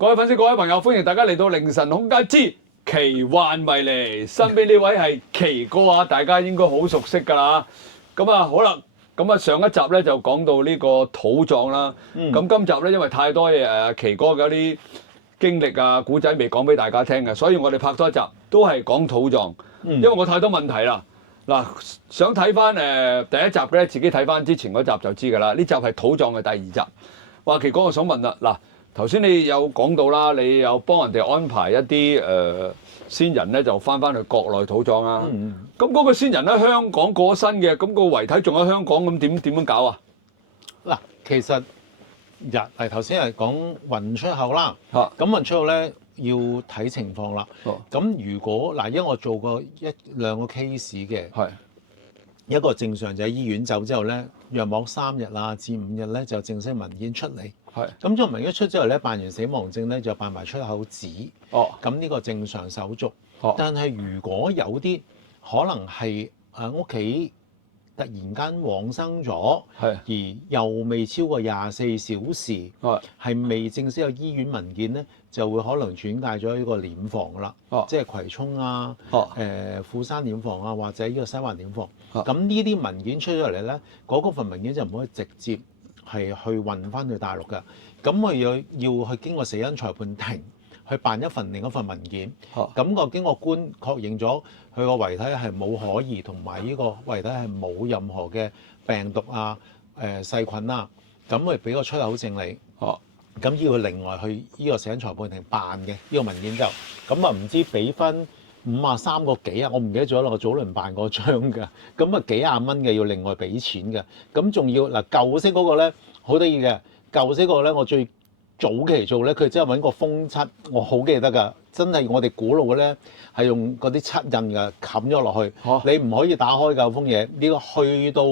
各位粉絲、各位朋友，歡迎大家嚟到凌晨空間之奇幻迷離。身邊呢位係奇哥啊，大家應該好熟悉㗎啦。咁啊，好啦，咁啊上一集咧就講到呢個土葬啦。咁今集咧因為太多嘢奇哥嘅啲經歷啊、古仔未講俾大家聽嘅，所以我哋拍多一集都係講土葬。因為我太多問題啦。嗱，想睇翻第一集嘅咧，自己睇翻之前嗰集就知㗎啦。呢集係土葬嘅第二集。話奇哥，我想問啦，嗱，頭先你有講到啦，你有幫人哋安排一啲先人咧，就翻去國內土葬啊。咁嗰個先人喺香港過身嘅，咁個遺體仲喺香港，咁點樣搞啊？嗱，其實頭先係講運出口啦，咁運出口咧要睇情況啦。咁如果因為我做過兩個 case 嘅，係一個正常就喺醫院走之後咧，約莫3日啊至5日咧就正式文件出嚟。係咁將文件出之後咧，辦完死亡證咧就辦埋出口紙。咁呢個正常手續。但係如果有啲可能係屋企突然間往生咗，而又未超過24小時，係未正式有醫院文件咧，就會可能轉介咗呢個殮房啦，即係葵涌啊、富山殮房啊，或者呢個西環殮房。咁呢啲文件出咗嚟咧，嗰份文件就唔可以直接係去運翻去大陸㗎。咁佢要去經過死因裁判庭去辦另一份文件。咁個經過官確認咗佢個遺體係冇可疑，同埋呢個遺體係冇任何嘅病毒啊、細菌啊，咁佢俾個出口證你。咁要另外去呢個死因裁判庭辦嘅呢個文件就，咁啊唔知俾翻53個幾啊，我唔記得咗啦，我早輪辦過張㗎，咁啊幾廿蚊嘅要另外俾錢嘅，咁仲要舊式嗰個咧好得意嘅，舊式嗰個咧我最早期做咧，佢真係揾個封漆，我好記得㗎，真係我哋古老嘅咧係用嗰啲漆印㗎，冚咗落去，你唔可以打開㗎封嘢，呢個去到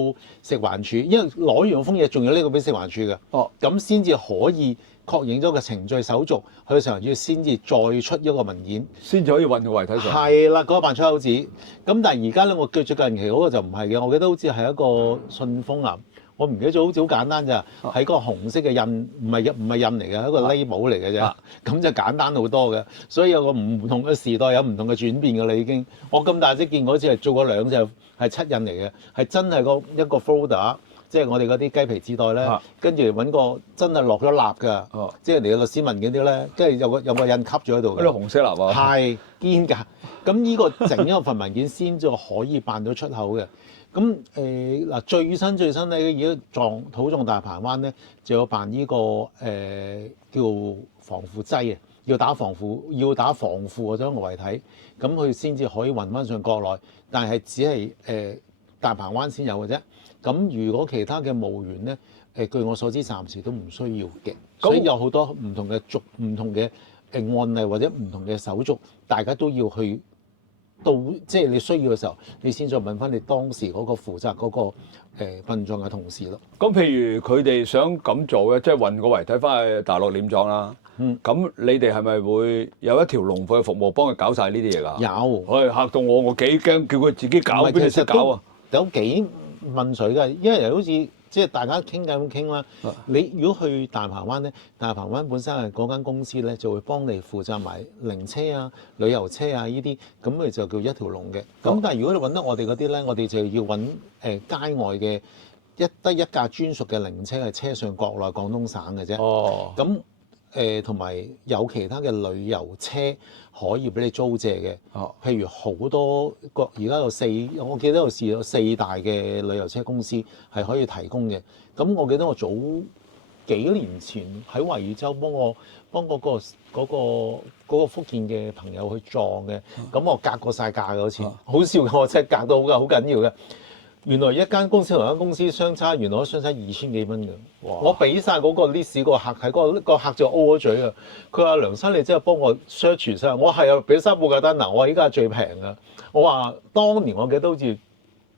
食環署，因為攞完封嘢仲要呢個俾食環署嘅，咁先至可以確認咗個程序手續，去食環署先至再出一個文件，先至可以運個遺體上。係啦，嗰個辦出口紙。咁但係而家咧，我最近期嗰個就唔係嘅，我記得好似係一個信封啊。我唔記得咗，好似好簡單咋，係個紅色嘅印，唔係印嚟嘅，係一個 label 嚟嘅啫。咁就簡單好多嘅，所以有個唔同嘅時代有唔同嘅轉變㗎啦已經。我咁大隻見嗰次係做過2隻係漆印嚟嘅，係真係一個 folder， 即係我哋嗰啲雞皮紙袋咧，跟住揾個真係落咗蠟㗎，即係人哋嘅律師文件啲咧，跟住有個印吸咗喺度嘅。嗰啲紅色蠟啊，係堅㗎。咁呢個整一份文件先至可以辦到出口嘅。咁最新咧，而家土葬大鵬灣咧，就要辦呢個叫防腐劑啊，要打防腐嗰張遺體，咁佢先至可以運翻上國內，但係只係大鵬灣先有嘅啫。咁如果其他嘅墓園咧，據我所知暫時都唔需要嘅，所以有好多唔同嘅案例或者唔同嘅手續，大家都要去。到即係你需要嘅時候，你先再問翻你當時嗰個負責嗰個殯葬嘅同事咯。咁譬如佢哋想咁做嘅，即係運個遺體翻去大陸殮葬啦。咁你哋係咪會有一條龍嘅服務幫佢搞晒呢啲嘢㗎？有。嚇到我幾驚，叫佢自己搞，邊度識搞啊？有幾問水㗎，因為好似。即係大家傾偈咁傾啦。你如果去大鵬灣咧，大鵬灣本身係嗰間公司咧，就會幫你負責埋靈車啊、旅遊車啊呢啲，咁咪就叫一條龍嘅。咁但係如果你揾得我哋嗰啲咧，我哋就要揾街外嘅得一架專屬嘅靈車係車上國內廣東省嘅啫。咁同埋有其他嘅旅遊車可以俾你租借嘅，譬如好多而家我記得有4大嘅旅遊車公司係可以提供嘅。咁我記得我早幾年前喺惠州幫嗰個福建嘅朋友去葬嘅，咁我隔過晒價嘅嗰次，好笑嘅，我真係隔到好緊要嘅。原來一間公司同一間公司相差，原來相差2000幾蚊嘅。我俾晒嗰個 list 個客睇，個客就 O 咗嘴啊！佢話梁生，你真係幫我 search 晒，我係啊，俾3部架單嗱，我依家係最平嘅。我話當年我記得好似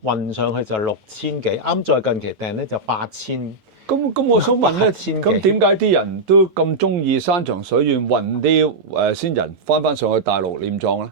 運上去就6000幾，啱再近期訂咧就8000。咁我想問咧，咁點解啲人都咁中意山長水遠運啲先人翻上去大陸殮葬咧？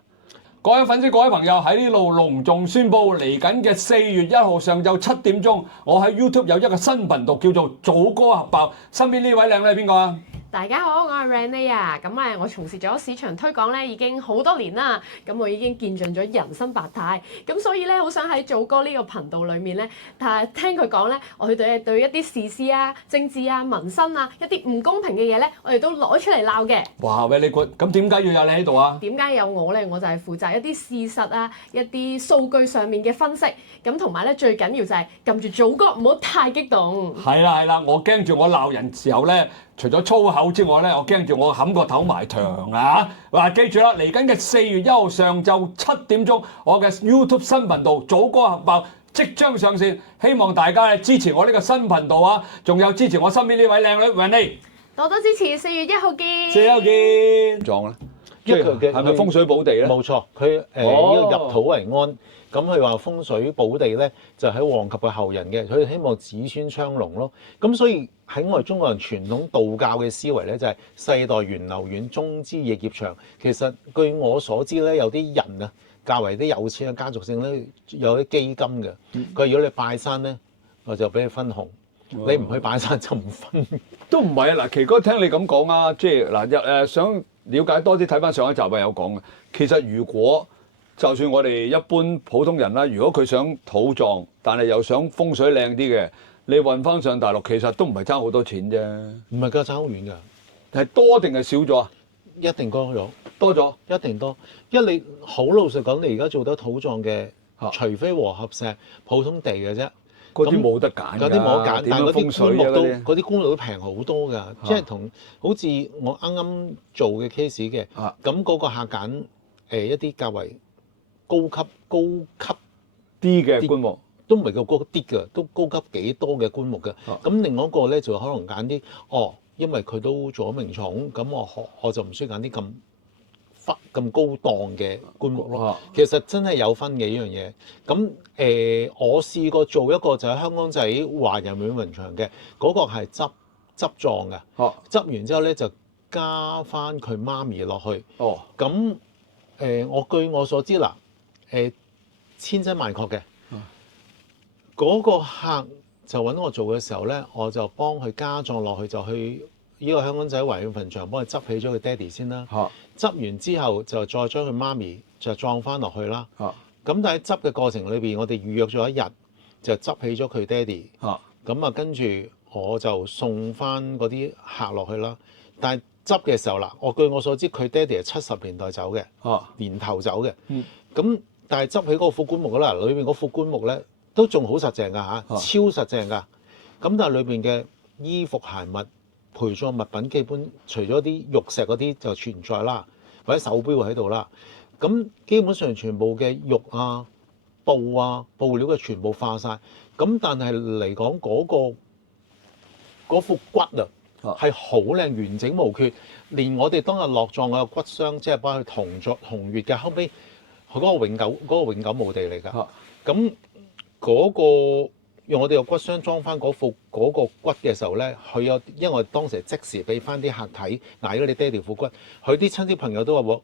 各位粉絲、各位朋友，喺呢度隆重宣佈，嚟緊嘅4月1號上晝7點鐘，我喺 YouTube 有一個新頻道叫做祖哥合爆。身邊呢位靚女係邊個啊？大家好，我係 Renee 啊，咁我從事咗市場推廣咧已經好多年啦，咁我已經見盡咗人生百態，咁所以咧好想喺祖哥呢個頻道裏面咧，但係聽佢講咧，我哋對一啲時事啊、政治啊、民生啊一啲唔公平嘅嘢咧，我哋都攞出嚟鬧嘅。哇！very good，咁點解要有你喺度啊？點解有我咧？我就係負責一啲事實啊、一啲數據上面嘅分析，咁同埋咧最緊要就係撳住祖哥唔好太激動。係啦，我驚住我鬧人時候咧，除咗粗口之外咧，我驚住我冚個頭埋牆啊！嗱，記住啦，嚟緊嘅4月1號上晝7點鐘，我嘅 YouTube 新頻道祖哥核爆即將上線，希望大家咧支持我呢個新頻道啊，仲有支持我身邊呢位靚女 Renee。多多支持，4月1號見。4月1號見。撞啦，因為佢嘅係咪風水寶地咧？冇錯，佢呢個入土為安。咁佢話風水寶地咧，就喺旺及嘅後人嘅，佢哋希望子孫昌隆咯。咁所以喺我哋中國人傳統道教嘅思維咧，就係世代源流遠，終之夜劫長。其實據我所知咧，有啲人啊，較為啲有錢嘅家族性咧，有啲基金嘅。佢如果你拜山咧，我就俾你分紅；你唔去拜山就唔分。都唔係啊！嗱，奇哥聽你咁講啊，即係嗱想了解多啲，睇翻上一集啊有講嘅。其實如果就算我哋一般普通人啦，如果佢想土葬，但係又想風水靚啲嘅，你運翻上大陸，其實都唔係爭好多錢啫。唔係㗎，爭好遠㗎。係多定係少咗啊？一定多咗，多咗，一定多。因為你好老實講，你而家做得土葬嘅，除非和合石、普通地嘅啫。嗰啲冇得揀㗎，嗰啲冇得揀，但係嗰啲棺木都嗰啲棺木都平好多㗎，即係同好似我啱啱做嘅 case 嘅，咁嗰個客揀一啲較為高級啲嘅棺木，都唔係叫高啲㗎，都高級幾多嘅棺木㗎。咁另外一個咧就可能揀啲因為佢都做咗名重，咁我就唔需要揀啲咁高檔嘅棺木咯。其實真係有分嘅呢樣嘢。咁我試過做一個就喺香港仔華人永墳場嘅，嗰個係執葬嘅。執完之後咧就加翻佢媽咪落去。咁據我所知嗱，千真萬確嘅。嗰個客就揾我做嘅時候咧，我就幫佢加葬落去，就去呢個香港仔華人墳場幫佢執起咗佢爹哋先啦。執完之後就再將佢媽咪就葬翻落去啦。咁但係執嘅過程裏邊，我哋預約咗一日就執起咗佢爹哋。咁啊跟住我就送翻嗰啲客落去啦。但係執嘅時候啦，據我所知佢爹哋係70年代走嘅，年頭走嘅。咁但係執起嗰個副棺木啦，裏邊嗰副棺木咧都仲好實淨㗎嚇，超實淨㗎。咁但係裏邊嘅衣服鞋襪陪葬物品基本除咗啲玉石嗰啲就存在啦，或者手錶喺度啦。咁基本上全部嘅玉啊、布料嘅全部化晒。咁但係嚟講嗰副骨啊係好靚，完整無缺。連我哋當日落葬嘅骨箱，即係幫佢同月嘅，後尾佢嗰個永久墓地嚟㗎。咁嗰個用我哋個骨箱裝翻嗰個骨嘅時候咧，因為我當時即時俾翻啲客睇，嗱，咗你爹哋副骨，佢啲親戚朋友都話喎，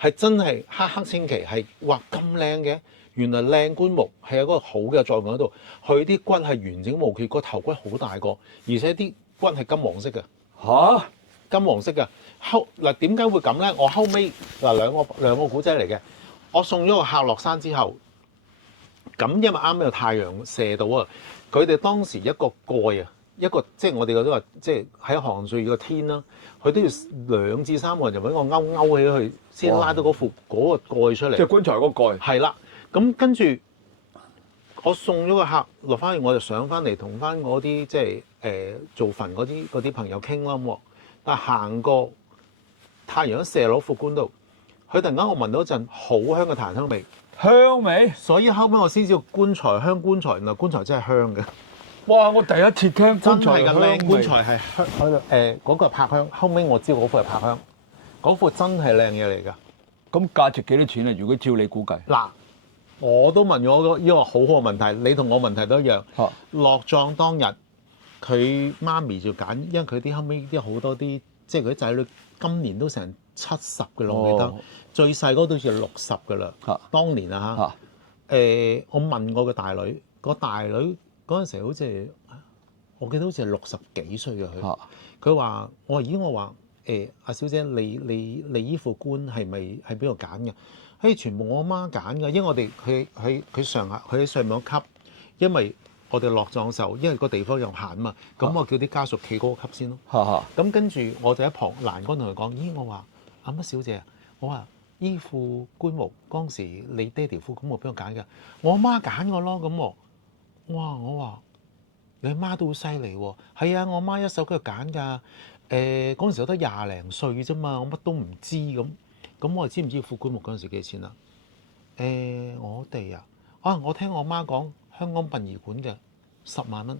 係真係黑黑清奇，係哇咁靚嘅，原來靚棺木係有嗰個好嘅作用喺度，佢啲骨係完整無缺，個頭骨好大個，而且啲骨係金黃色嘅。金黃色嘅。嗱，點解會咁咧？我後尾嗱兩個古仔嚟嘅，我送咗個客落山之後。咁因為啱有太陽射到啊，佢哋當時一個蓋啊，即係我哋都話，即係喺韓瑞個天啦，佢都要2至3個人就揾個勾起佢，先拉到嗰個蓋出嚟。即係棺材嗰個蓋。係啦，咁跟住我送咗個客落翻去，我就上翻嚟同翻嗰啲即係做墳嗰啲朋友傾啦喎。但係行過太陽一射落副棺度，佢突然間我聞到一陣好香嘅檀香味。香味，所以後尾我先知道棺材香，棺材原來棺材真係香嘅。哇！我第一次聽棺材真係香味。棺材係香，嗰個係柏香。後尾我知嗰副係柏香，嗰副真係靚嘢嚟㗎。咁價值幾多錢啊？如果照你估計。嗱，我都問咗呢個好好嘅問題，你同我問題都一樣。落葬當日，佢媽咪就揀，因為佢啲後尾啲好多啲，即係佢啲仔女今年都成70嘅啦，我記得。最細嗰都好似60㗎啦，當年啊嚇，我問我個大女，個大女嗰陣時好似係，我記得好似係60幾歲嘅佢，佢話我話阿小姐你依副棺係咪喺邊度揀嘅？全部我媽揀嘅，因為我哋佢喺上面嗰級，因為我哋落葬嘅時候，因為個地方有限啊嘛，咁我叫啲家屬企嗰個級先咯。咁跟住我就喺旁欄杆同佢講：咦，我話阿乜小姐啊，我話依副棺木當時你爹哋副棺木邊度揀㗎？我阿媽揀我咯。咁哇！我話你阿媽都好犀利喎。係啊，我阿媽一手佢揀㗎。嗰陣時我得20零歲啫嘛，我乜都唔知咁。咁我哋知唔知副棺木嗰陣時幾錢啊？我哋我聽我媽講，香港殯儀館嘅10萬蚊。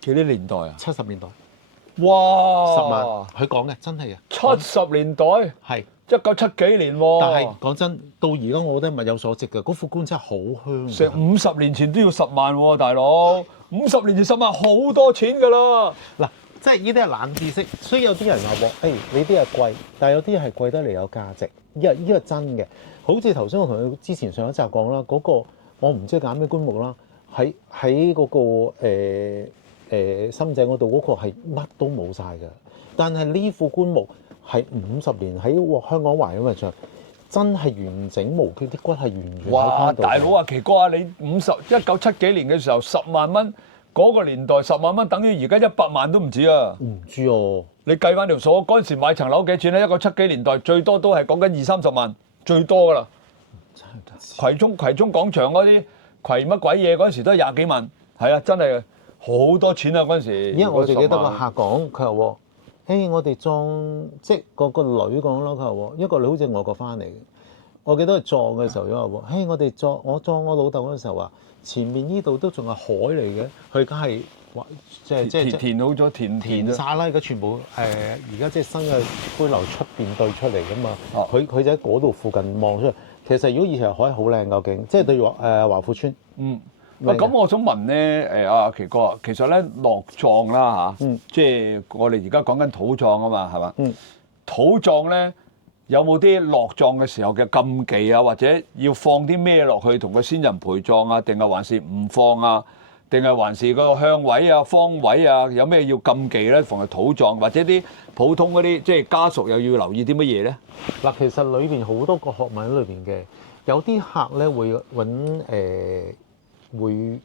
幾多年代啊？70年代。哇！10萬，佢講嘅真係嘅。70年代係1970幾年喎。但係講真，到而家我覺得物有所值嘅，嗰副棺真係好香。成50年前都要10萬喎，大佬。50年前10萬好多錢㗎啦。嗱，即係呢啲係冷知識，所以有啲人話喎，你啲係貴，但係有啲係貴得嚟有價值，呢個真嘅。好似頭先我同你之前上一集講啦，嗰個我唔知揀咩棺木啦，喺嗰個深井嗰度嗰個係乜都冇晒㗎，但係呢副棺木係50年喺香港懷咁嘅上，真係完整無缺，啲骨係完全。哇！大佬啊，奇哥啊，你1970幾年嘅時候10萬蚊。嗰個年代10萬蚊等於而家100萬都唔止啊！唔知哦，你計翻條數，嗰陣時買層樓幾錢咧？1970幾年代最多都係講緊20-30萬，最多㗎啦。葵涌廣場嗰啲葵乜鬼嘢嗰陣時都係20幾萬，係啊，真係好多錢啊嗰陣時。因為我最記得個客講，佢話我哋葬即係個女講咯，佢話一個女好似外國翻嚟嘅。我記得佢葬嘅時候，因為我葬我老豆嗰陣時候話，前面呢度都仲係海嚟嘅，佢而家係即填好咗填晒啦，而家全部而家即係新嘅灰樓出邊對出嚟噶嘛，佢就喺嗰度附近望出嚟。其實如果以前海好靚究竟，即係對華富村。咁我想問咧，阿奇哥啊，其實咧落葬啦嚇，即係我哋而家講緊土葬啊嘛，係嘛？土葬咧。有冇啲落葬嘅時候嘅禁忌啊？或者要放啲咩落去同個先人陪葬啊？定係還是唔放啊？定係還是個向位啊、方位啊？有咩要禁忌咧？逢係土葬或者啲普通嗰啲即係家屬又要留意啲乜嘢咧？嗱，其實裏邊好多個學問喺裏邊嘅，有啲客咧會揾會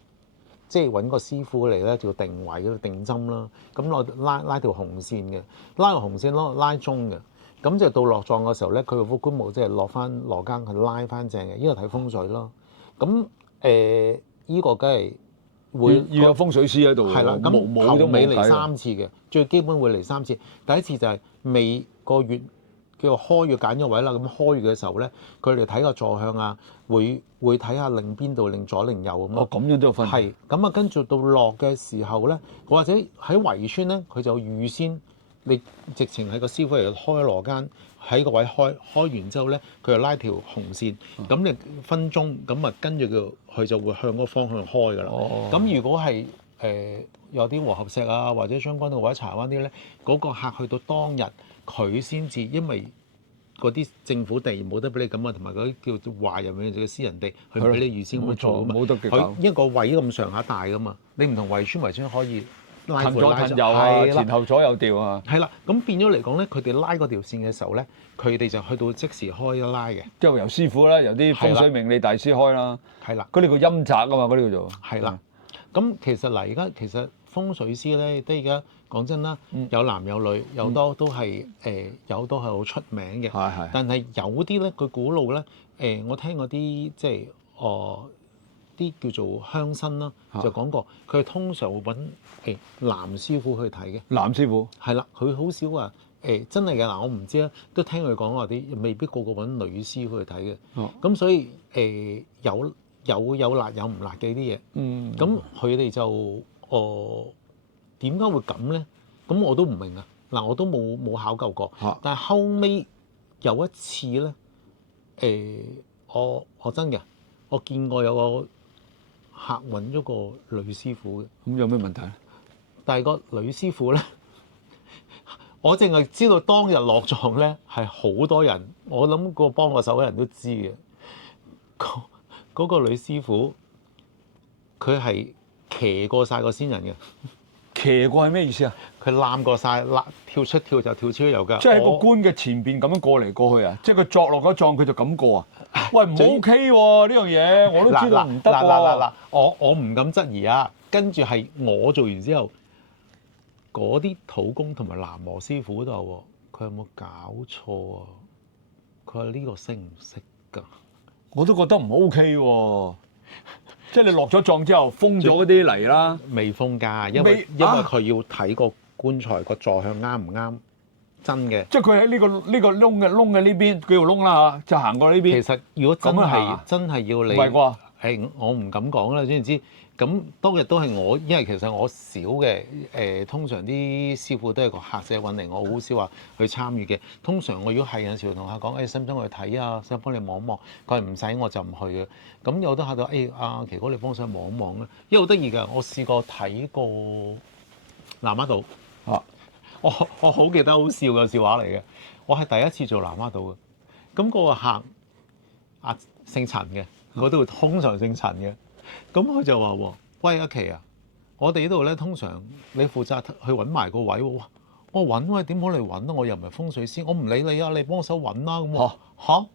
即係揾個師傅嚟咧，叫定位定針啦。咁攞拉條紅線嘅，拉條紅線攞拉鐘嘅。咁就到落葬嘅時候咧，佢個副棺木即係落更去拉翻正嘅，呢個睇風水咯。咁依個梗係會要有風水師喺度。係啦，咁頭尾嚟3次嘅，最基本會嚟3次。第一次就係未個月叫做開月揀咗位啦。咁開月嘅時候咧，佢哋睇個坐向啊，會睇下擰邊度，擰左擰右咁咯。咁樣都有分。係咁啊，跟住到落嘅時候咧，或者喺圍村咧，佢就預先。你直情係個師傅嚟開羅間，喺個位開完之後咧，佢就拉條紅線，咁你分鐘咁啊，跟住佢就會向嗰個方向開㗎啦。咁如果係有啲和合石啊，或者將軍澳或者柴灣啲咧，嗰個客去到當日佢先至，因為嗰啲政府地冇得俾你咁啊，同埋嗰啲叫做華人嘅私人地，佢唔俾你預先咁做啊嘛。冇得嘅。佢一個位咁上下大㗎嘛，你唔同圍村可以。近左近右啊，前後左右調啊，係啦，咁變咗嚟講咧，佢哋拉嗰條線嘅時候咧，佢哋就去到即時開一拉嘅，即係由師傅啦，由啲風水命理大師開啦，係啦，嗰啲叫陰宅啊嘛，嗰啲叫做係啦。咁其實而家其實風水師咧，都而家講真啦，有男有女，有多都係有好多係好出名嘅，係。但係有啲咧，佢古老咧，我聽嗰啲即係啲叫做鄉紳啦，就講過佢通常會揾男師傅去睇嘅。男師傅係啦，佢好少話真係嘅嗱，我唔知啦，都聽佢講話啲未必個個揾女師傅去睇嘅。咁所以有辣有唔辣嘅啲嘢。咁佢哋就點解會咁咧？咁我都唔明啊！嗱，我都冇考究過。但係後尾有一次咧，我真嘅，我見過有個客揾咗個女師傅嘅。咁有咩問題咧？但係個女師傅咧，我淨係知道當日落葬咧係好多人，我諗個幫我手嘅人都知嘅。嗰個女師傅佢係騎過晒個先人嘅。斜過係咩意思啊？佢攬過晒，跳出跳就跳超遊㗎。即係喺個棺嘅前邊咁樣過嚟過去啊！即係佢作落嗰葬佢就咁過啊！喂，唔 OK 喎呢樣嘢，我都知道唔得喎。我唔敢質疑啊。跟住係我做完之後，嗰啲土工同埋喃嘸師傅都話：佢有冇搞錯啊？佢話呢個識唔識㗎？我都覺得唔 OK 喎。即係你落咗葬之後封咗嗰啲泥啦，未封㗎，因為佢要睇個棺材個座向啱唔啱，真嘅。即係佢喺呢個窿嘅呢邊叫做窿啦嚇，就行過呢邊。其實如果真係要你，唔係啩？我唔敢講啦，知唔知？咁當日都係我，因為其實我少嘅通常啲師傅都係個客仔揾嚟，我好少話去參與嘅。通常我如果係有陣時會同客講，使唔使我去睇啊？想幫你望一望。佢話唔使，我就唔去嘅。咁有得客到，阿奇哥你幫手望一望啦。因為好得意㗎，我試過睇過南丫島啊，我好記得好笑嘅笑話嚟嘅。我係第一次做南丫島嘅，咁嗰個客姓陳嘅，嗰度通常姓陳嘅。咁佢就話：喂，阿奇啊，我哋呢度咧通常你負責去揾埋個位喎。哇！我揾喂，點好嚟揾啊？我又唔係風水師，我唔理你啊，你幫手揾啦。咁嚇，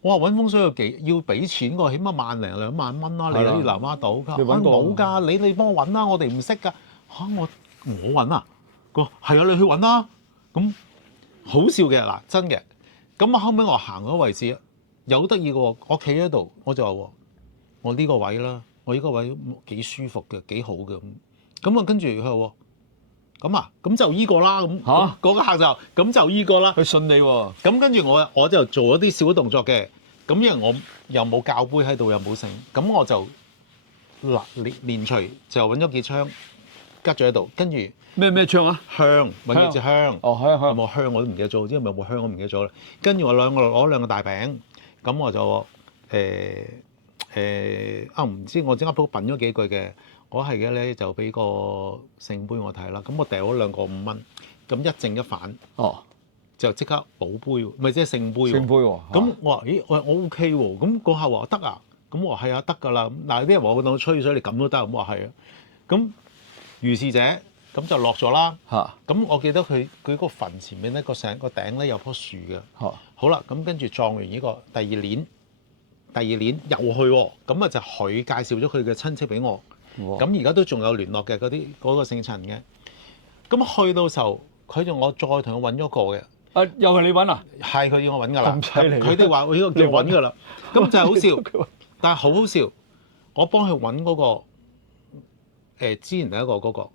我話揾風水要俾錢㗎，起碼1萬零2萬蚊啦。你喺南丫島㗎，冇㗎，你幫我揾啦，我哋唔識㗎。嚇，我揾啊？佢話係啊，你去揾啦。咁好笑嘅嗱，真嘅。咁啊後尾我行嗰位置有得意嘅喎，我企喺度我就話：我呢個位啦，我呢個位幾舒服嘅，幾好嘅咁。咁啊，跟住佢話：咁就依個啦。咁嗰個客就咁就依個啦。佢信你喎。咁跟住我就做咗啲小動作嘅。咁因為我又冇教杯喺度，又冇剩，咁我就連隨就揾咗幾槍，吉咗喺度。跟住咩槍啊？香，揾幾支香。哦，香。有冇香我都唔記得咗，因為有冇香我唔記得咗啦。跟住我攞兩個大餅，咁我就唔知我即刻都品咗幾句嘅，我係嘅咧就俾個聖杯我睇啦，咁我掉咗2個5蚊，咁一正一反，就即刻補杯，咪即係聖杯喎。聖杯喎。咁我話：咦，我 OK 喎，咁嗰下話得啊，咁我話係啊，得㗎啦。嗱啲人話我當吹水，你咁都得，咁我話係啊。咁如是者咁就落咗啦。咁我記得佢嗰個墳前面咧個頂咧有棵樹嘅。好啦，咁跟住葬完呢個第二年又去喎，咁啊就佢介紹咗佢嘅親戚俾我，咁而家都仲有聯絡嘅嗰個姓陳嘅，咁去到時候佢我再同佢揾咗個嘅，又係你揾啊？係佢要我揾㗎啦，咁犀利，佢哋話我呢個叫揾㗎啦，咁就係好笑，但係好笑，我幫佢揾嗰個之前第一個嗰個，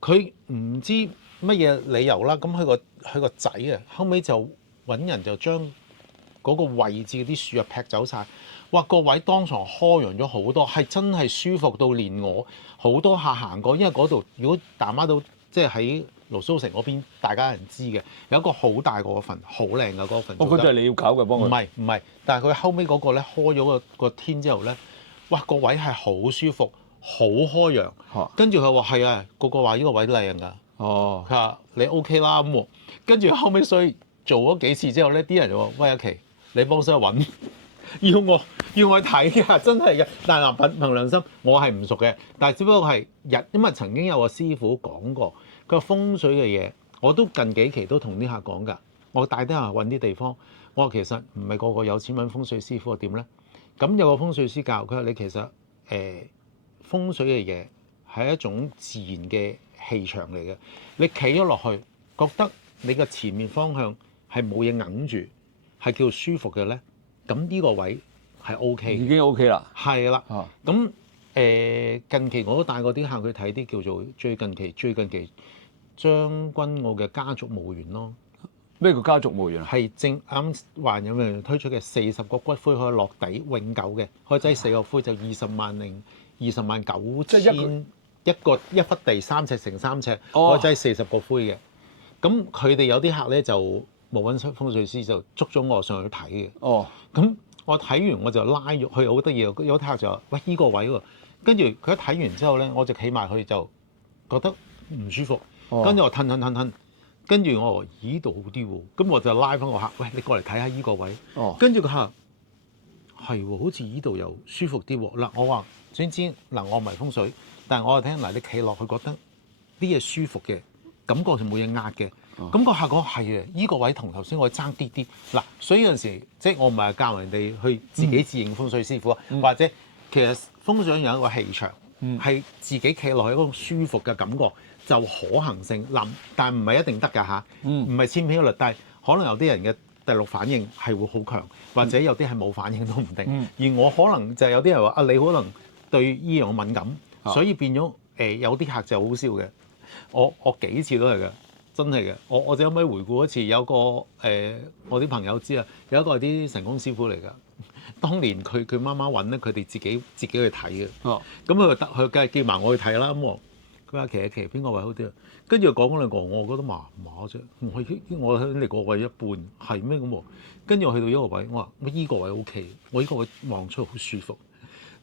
佢唔知乜嘢理由啦，咁佢個仔啊，後尾就揾人就將嗰個位置啲樹啊劈走晒。哇！個位當場開揚咗好多，係真係舒服到連我好多客行過，因為嗰度如果大媽都即係喺盧蘇城嗰邊，大家人知嘅，有一個好大個墳，好靚嘅嗰個墳。嗰就係你要搞嘅幫佢。唔係，但係佢後尾嗰個咧開咗個天之後咧，哇！個位係好舒服，好開揚。跟住佢話係啊，個話呢個位靚㗎。佢話你 OK 啦咁喎。跟住後尾所以做咗幾次之後咧，啲人就話：喂，阿奇，你幫手揾。要我睇啊！真係嘅，但係憑良心，我係唔熟嘅。但係只不過係因為曾經有個師傅講過，佢話風水嘅嘢，我都近幾期都同啲客講㗎。我帶啲客揾啲地方，我話其實唔係個個有錢揾風水師傅點咧？咁有個風水師教佢話：你其實風水嘅嘢係一種自然嘅氣場嚟嘅。你企咗落去，覺得你嘅前面方向係冇嘢揞住，係叫舒服嘅咧。咁呢個位係 OK，已經 OK 啦。係啦。咁近期我都帶過啲客去睇啲叫做最近期將軍澳嘅家族墓園咯。咩叫家族墓園？係正啱還有人推出嘅40個骨灰可以落地永久嘅，可以擠4個灰就20萬9千一忽地3尺乘3尺，可以擠40個灰嘅。咁佢哋有啲客咧就冇揾風水師就捉咗我上去睇嘅。咁我睇完我就拉咗佢，好得意。有啲客就話：喂，依個位喎。跟住佢一睇完之後咧，我就企埋去就覺得唔舒服。跟住我褪，跟住我話：依度好啲喎。咁我就拉翻個客：喂，你過嚟睇下依個位。跟住個客係喎，好似依度又舒服啲喎。嗱，我話總之嗱，我唔係風水，但係我話聽嗱，你企落去覺得啲嘢舒服嘅，感覺就冇嘢壓嘅。咁個客講係啊，依個位同頭先我爭啲啲嗱，所以有陣時即係我唔係教人哋去自己自認風水師傅啊，或者其實風水有一個氣場，係自己企落去嗰個舒服嘅感覺就可行性冧，但唔係一定得㗎嚇，唔係千篇一律，但係可能有啲人嘅第六反應係會好強，或者有啲係冇反應都唔定。而我可能就係有啲人話啊，你可能對依樣敏感，所以變咗有啲客就好笑嘅，我幾次都係嘅。真係嘅，我就可唔可以回顧一次？有個我啲朋友知啊，有一個係啲神功師傅嚟㗎。當年佢媽媽揾咧，佢哋自己去睇嘅。咁佢梗係叫埋我去睇啦。咁佢話其邊個位好啲啊？跟住講嗰兩個，我覺得麻麻啫。我喺你個位一半係咩咁喎？跟住我去到一個位，我話我依個位 OK， 我依個位望出好舒服。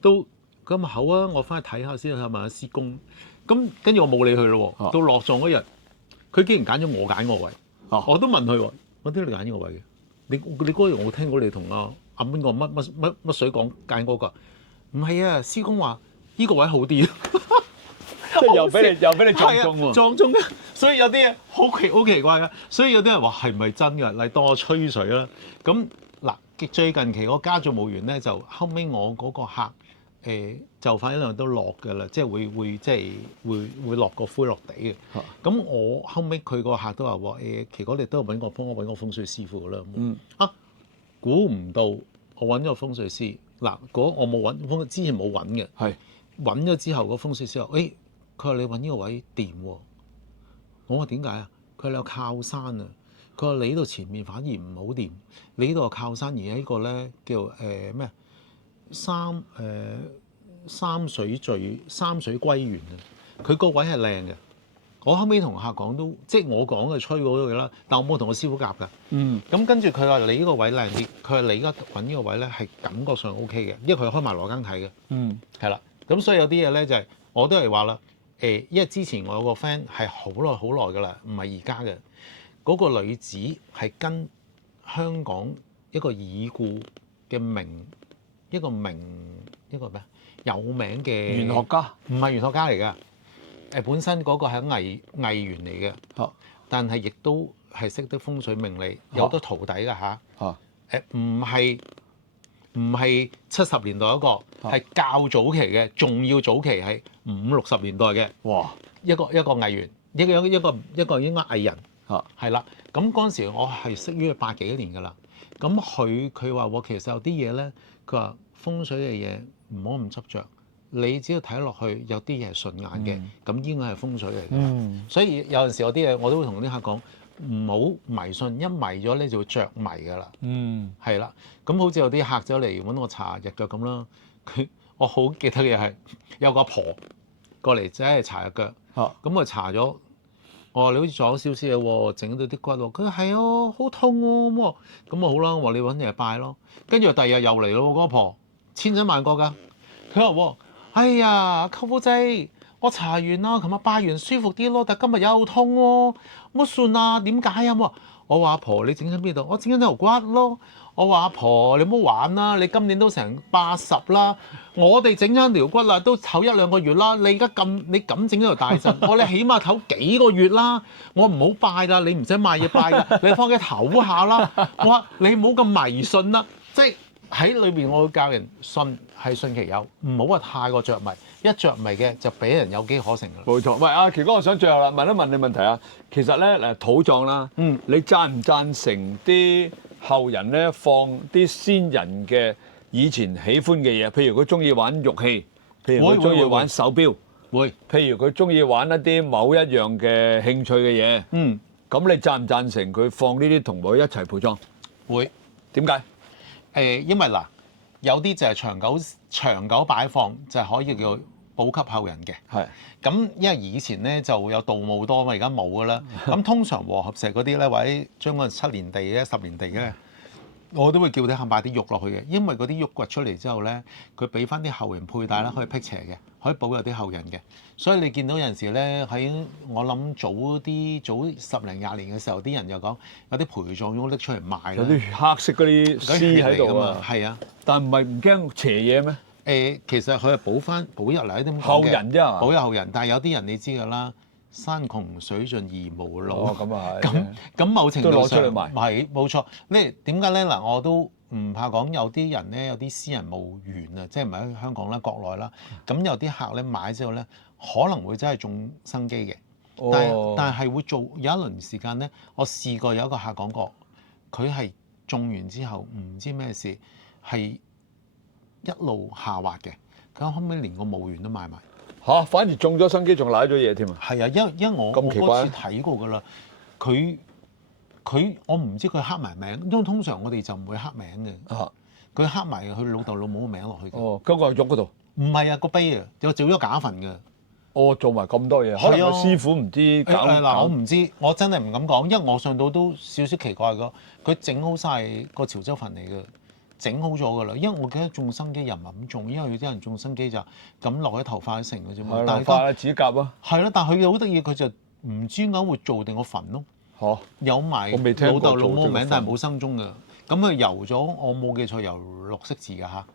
都咁好啊！我翻去睇下先，係咪啊師公？咁跟住我冇理佢咯。到落葬嗰日。佢竟然揀咗我揀個位，我都問佢喎，我點解你揀呢個位嘅？你嗰日我聽過你同阿邊個乜水講揀嗰個，唔係啊，師公話呢個位好啲，即係又俾你撞中喎，撞中嘅，所以有啲嘢好奇怪嘅，所以有啲人話係咪真嘅？嚟當我吹水啦。咁嗱，最近期我家做務員咧，就後尾我嗰個客。就快一兩都落㗎啦，即係會即係會落個灰落地嘅。咁我後尾佢個客都話其實你都係幫我揾個風水師傅啦。估唔到我揾咗個風水師嗱，我冇揾，之前冇揾嘅。係揾咗之後個風水師話：佢話你揾呢個位掂喎。我話點解啊？佢話你有靠山啊。佢話你呢度前面反而唔好掂，你呢度靠山，而呢個咧叫咩？三水歸元啊！佢個位係靚嘅。我後尾同客講都，即係我講嘅吹嗰度啦，但我冇同個師傅夾㗎。咁跟住佢話你呢個位靚啲，佢話你而家揾呢個位咧係感覺上 OK 嘅，因為佢開埋羅庚睇嘅。係啦。咁所以有啲嘢咧就係、是、我都係話啦，因為之前我有個 friend 係好耐㗎啦，唔係而家嘅嗰個女子係跟香港一個已故嘅一個咩有名嘅玄學家，唔係玄學家嚟㗎。本身嗰個係藝員嚟嘅，但係亦都係識得風水命理，有好多徒弟㗎嚇。唔係70年代嗰個，係較早期嘅，仲要早期係50、60年代嘅。哇！一個藝員，一個應該藝人。係啦。咁嗰陣時我係識於佢80幾年㗎啦。咁佢話其實有啲嘢咧，佢話風水嘅嘢唔好咁執着，你只要睇落去有啲嘢係順眼嘅，咁應該係風水嚟嘅。所以有陣時有啲嘢我都會同啲客講，唔好迷信，一迷咗咧就會着迷㗎啦。係啦，咁好似有啲客走嚟揾我搽日腳咁啦，我好記得嘅係有個阿婆過嚟真係搽日腳，咁我搽咗。我話你好似撞咗少少嘢喎，整到啲骨喎。佢話係啊，好痛喎。咁好啦，我話你揾日拜咯。跟住第二日又嚟咯，嗰個婆千真萬確㗎。佢話：哎呀，舅父仔，我搽完啦，琴日拜完舒服啲咯，但今日又痛喎，乜算啊？點解啊？我話阿婆，你整緊邊度？我整緊條骨咯。我話阿婆，你唔好玩啦！你今年都成80啦，我哋整咗條骨啦，都唞1、2個月啦。你而家你咁整咗條大陣，我哋起碼唞幾個月啦。我唔好拜啦，你唔使買嘢拜㗎，你翻屋企唞下啦。我話你唔好咁迷信啦，即係喺裏邊我會教人信係信其有，唔好話太過着迷，一着迷嘅就俾人有機可乘㗎啦。冇錯，喂，阿奇哥，我想最後啦問一問你問題啊。其實咧土葬啦，你贊唔贊成啲後人咧放啲先人嘅以前喜歡嘅嘢，譬如佢中意玩玉器，譬如佢中意玩手錶，譬如佢中意玩一啲某一樣嘅興趣嘅嘢，咁你贊唔贊成佢放呢啲同佢一齊陪葬？會。點解？因為嗱，有啲就係長久擺放，就係可以叫補給後人嘅。係。咁因為以前咧就有盜墓多嘛，而家冇㗎啦。咁通常和合石嗰啲咧，或者將嗰7年地嘅、10年地嘅，我都會叫啲客擺啲玉落去嘅，因為嗰啲玉掘出嚟之後咧，佢俾翻啲後人佩戴啦，可以辟邪嘅，可以保佑啲後人嘅。所以你見到有陣時咧，喺我諗早10零20年嘅時候，啲人又講有啲陪葬翁拎出嚟賣啦，有啲黑色嗰啲絲喺度啊嘛。係啊，但唔係唔驚邪嘢咩？其實佢係保入嚟啲咁後人啫嘛，保佑後人。但係有啲人你知㗎啦，山窮水盡而無路。咁啊咁某程度上都攞出嚟賣係冇錯。呢點解咧？嗱，我都唔怕講，有啲人咧，有啲私人墓園啊，即係唔係喺香港啦、國內啦。咁有啲客咧買之後咧，可能會真係種生機嘅。但係會做有一輪時間咧，我試過有一個客講過，佢係種完之後唔知咩事，係一路下滑嘅。咁後尾連個墓園都賣埋。嚇！反而種咗生機，仲賴咗嘢添啊！係啊，因為我嗰次睇過㗎啦，佢我唔知佢刻埋名，因為通常我哋就唔會刻名嘅。佢刻埋佢老豆老母個名落去嘅。嗰個玉嗰度？唔係啊，個碑啊，有做咗假墳嘅。做埋咁多嘢，可能個師傅唔知搞。嗱，我唔知，我真係唔敢講，因為我上到都少少奇怪㗎。佢整好晒個潮州墳嚟嘅，整好咗㗎啦。因為我記得種生機又唔係咁種，因為有啲人種生機就咁落喺頭髮成嘅啫嘛。頭髮啊，指甲啊。係咯，但係佢好得意，佢就唔知點解會做定個墳咯。有埋老豆老母名，但係冇生蹤㗎。咁佢油咗，我冇記錯，油綠色字㗎嚇。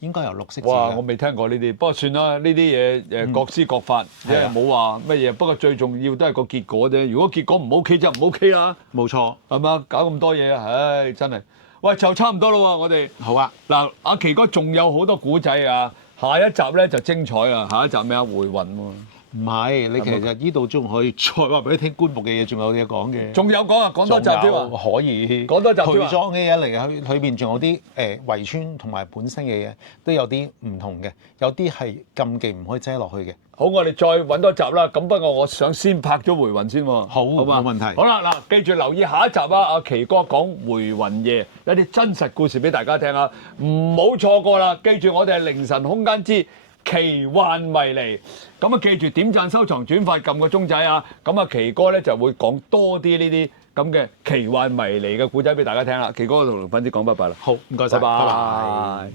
應該由綠色字。哇！我未聽過呢啲，不過算啦，呢啲嘢各施各法，即係冇話乜嘢。不過最重要都係個結果啫。如果結果唔 OK 就唔 OK 啦。冇錯，係嘛？搞咁多嘢，唉，真係。喂，就差唔多啦喎，我哋。好啊。嗱，阿奇哥仲有好多古仔啊，下一集咧就精彩啦。下一集咩啊？回魂喎。唔係，你其實呢度仲可以再話俾你聽，棺木嘅嘢仲有嘢講嘅。仲有講啊，講多集添啊。可以。講多集添啊。配裝嘅嘢嚟嘅，裏邊仲有啲圍村同埋本身嘅嘢都有啲唔同嘅，有啲係禁忌唔可以擠落去嘅。好，我哋再揾多集啦。咁不過我想先拍咗回魂先喎。好嘛，冇問題。好啦，嗱，記住留意下一集啊！阿奇哥講回魂夜，有啲真實故事俾大家聽啊，唔好錯過啦！記住，我哋係凌晨空間之奇幻迷離，咁啊記住點讚、收藏、轉發、撳個鐘仔啊！咁啊奇哥咧就會講多啲呢啲咁嘅奇幻迷離嘅故仔俾大家聽啦。奇哥同粉絲講拜拜啦。好，唔該晒，拜拜。